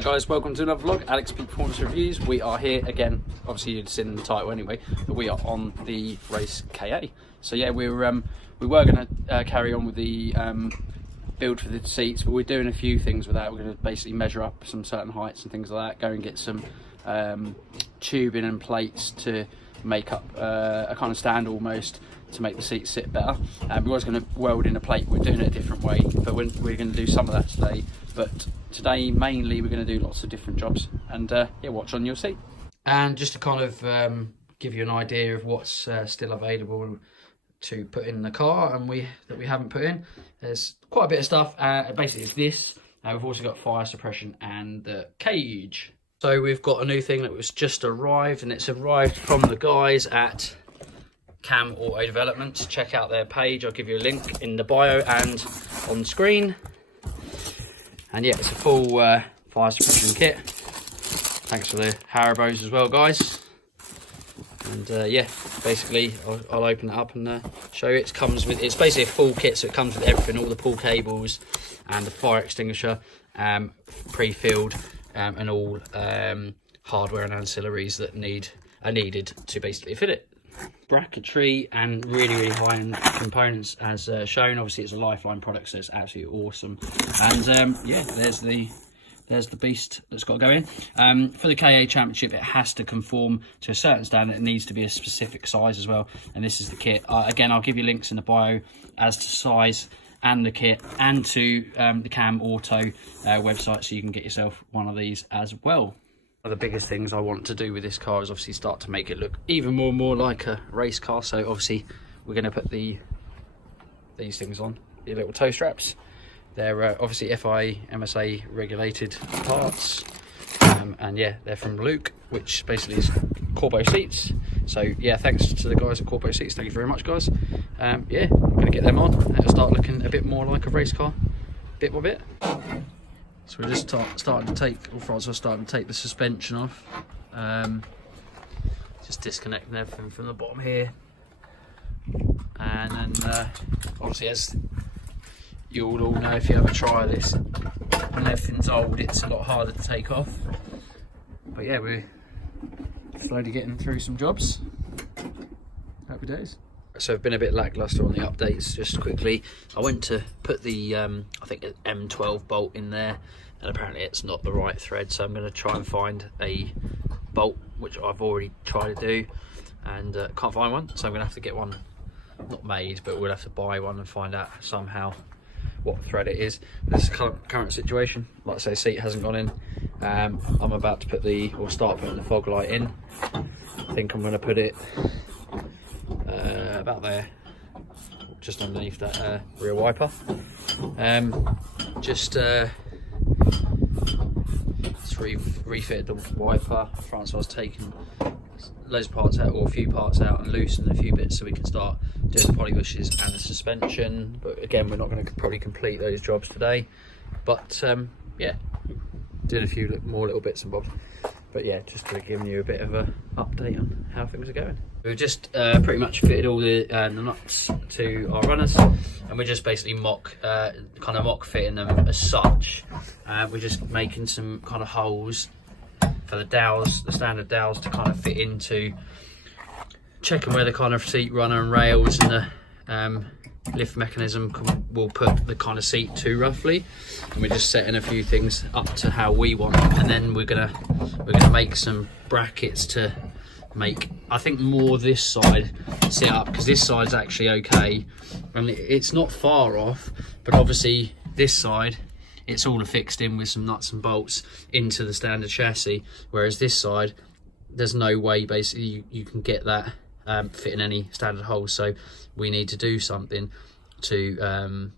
Hi guys, welcome to another vlog, Alex Peak Performance Reviews. We are here again, obviously you'd seen in the title anyway, but we are on the race KA. So yeah, we were going to carry on with the build for the seats, but we're doing a few things with that. We're going to basically measure up some certain heights and things like that, go and get some tubing and plates to make up a kind of stand almost to make the seats sit better. We was going to weld in a plate. We're doing it a different way, but we're going to do some of that today. But today mainly we're going to do lots of different jobs, and yeah, watch on, you'll see. And just to kind of give you an idea of what's still available to put in the car and that we haven't put in, there's quite a bit of stuff. Basically it's this. We've also got fire suppression and the cage. So we've got a new thing that was just arrived, and it's arrived from the guys at Cam Auto Development. Check out their page, I'll give you a link in the bio and on screen. And yeah, it's a full fire suppression kit. Thanks for the Haribos as well, guys. And yeah, basically I'll open it up and show you. It's basically a full kit, so it comes with everything, all the pull cables and the fire extinguisher, pre-filled, and all hardware and ancillaries that are needed to basically fit it. Bracketry and really high-end components as shown. Obviously it's a Lifeline product, so it's absolutely awesome. And yeah, there's the beast that's got to go in. For the KA Championship, it has to conform to a certain standard. It needs to be a specific size as well, and this is the kit. Again, I'll give you links in the bio as to size and the kit, and to the Cam Auto website, so you can get yourself one of these as well. One of the biggest things I want to do with this car is obviously start to make it look even more like a race car. So obviously we're going to put these things on, the little toe straps. They're obviously FIA MSA regulated parts, and yeah, they're from Luke, which basically is Corbo Seats. So yeah, thanks to the guys at Corbo Seats, thank you very much, guys. Yeah, I'm going to get them on and it'll start looking a bit more like a race car, bit by bit. So we're just starting to take the suspension off. Just disconnecting everything from the bottom here. And then obviously, as you all know, if you ever try this, when everything's old, it's a lot harder to take off. But yeah, we're slowly getting through some jobs. Happy days. So I've been a bit lackluster on the updates. Just quickly, I went to put the I think an M12 bolt in there, and apparently it's not the right thread, so I'm going to try and find a bolt, which I've already tried to do, and can't find one, so I'm going to have to get one, not made, but we'll have to buy one and find out somehow what thread it is. This is the current situation. Like I say, seat hasn't gone in. I'm about to start putting the fog light in. I think I'm going to put it about there, just underneath that rear wiper. Just refitted the wiper. Francois taken loads of parts out, or a few parts out, and loosened a few bits so we can start doing the poly bushes and the suspension. But again, we're not going to probably complete those jobs today. But yeah, doing a few more little bits and bobs. But yeah, just to give you a bit of an update on how things are going. We've just pretty much fitted all the nuts to our runners, and we're just basically kind of mock fitting them as such. We're just making some kind of holes for the dowels, the standard dowels, to kind of fit into, checking where the kind of seat runner and rails and the lift mechanism will put the kind of seat to roughly. And we're just setting a few things up to how we want, and then we're gonna make some brackets to make, I think, more this side sit up, because this side's actually okay. I mean, it's not far off, but obviously this side, it's all affixed in with some nuts and bolts into the standard chassis, whereas this side, there's no way basically you can get that fit in any standard holes. So we need to do something to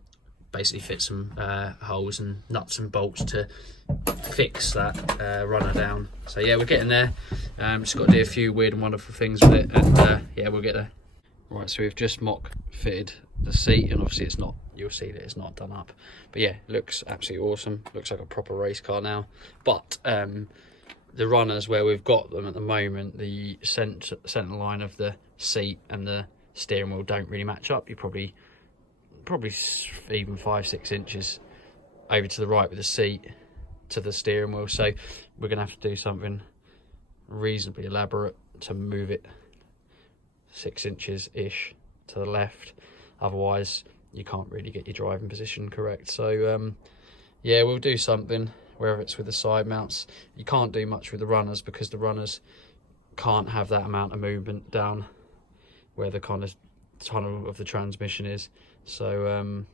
basically fit some holes and nuts and bolts to fix that runner down. So yeah, we're getting there. Just got to do a few weird and wonderful things with it, and yeah, we'll get there. Right, so we've just mock fitted the seat, and obviously it's not, you'll see that it's not done up, but yeah, looks absolutely awesome. Looks like a proper race car now. But the runners, where we've got them at the moment, the centre line of the seat and the steering wheel don't really match up. You probably even 5-6 inches over to the right with the seat to the steering wheel. So we're gonna have to do something reasonably elaborate to move it 6 inches ish to the left, otherwise you can't really get your driving position correct. So yeah, we'll do something, whether it's with the side mounts. You can't do much with the runners because the runners can't have that amount of movement down where the kind of tunnel of the transmission is. So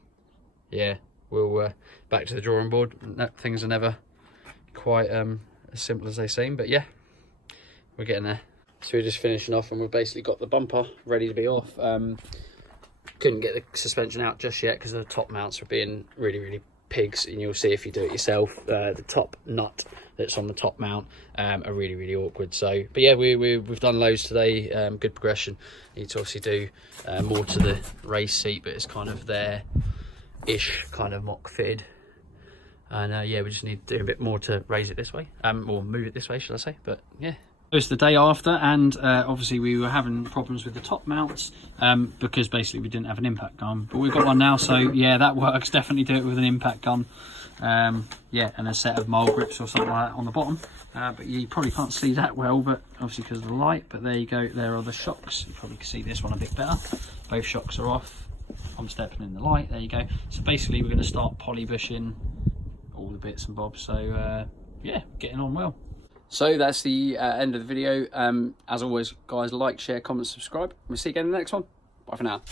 yeah, we'll back to the drawing board. Things are never quite as simple as they seem, but yeah, we're getting there. So we're just finishing off, and we've basically got the bumper ready to be off. Couldn't get the suspension out just yet because the top mounts are being really pigs, and you'll see if you do it yourself, the top nut that's on the top mount are really awkward. So but yeah, we've done loads today. Good progression. Need to obviously do more to the race seat, but it's kind of there ish, kind of mock fitted. And yeah, we just need to do a bit more to raise it this way, or move it this way, should I say. But yeah, it was the day after, and obviously we were having problems with the top mounts because basically we didn't have an impact gun, but we've got one now. So yeah, that works. Definitely do it with an impact gun. Yeah, and a set of mole grips or something like that on the bottom. But you probably can't see that well, but obviously because of the light. But there you go, there are the shocks. You probably can see this one a bit better. Both shocks are off. I'm stepping in the light, there you go. So basically we're going to start poly bushing all the bits and bobs. So yeah, getting on well. So that's the end of the video. As always, guys, like, share, comment, subscribe. We'll see you again in the next one. Bye for now.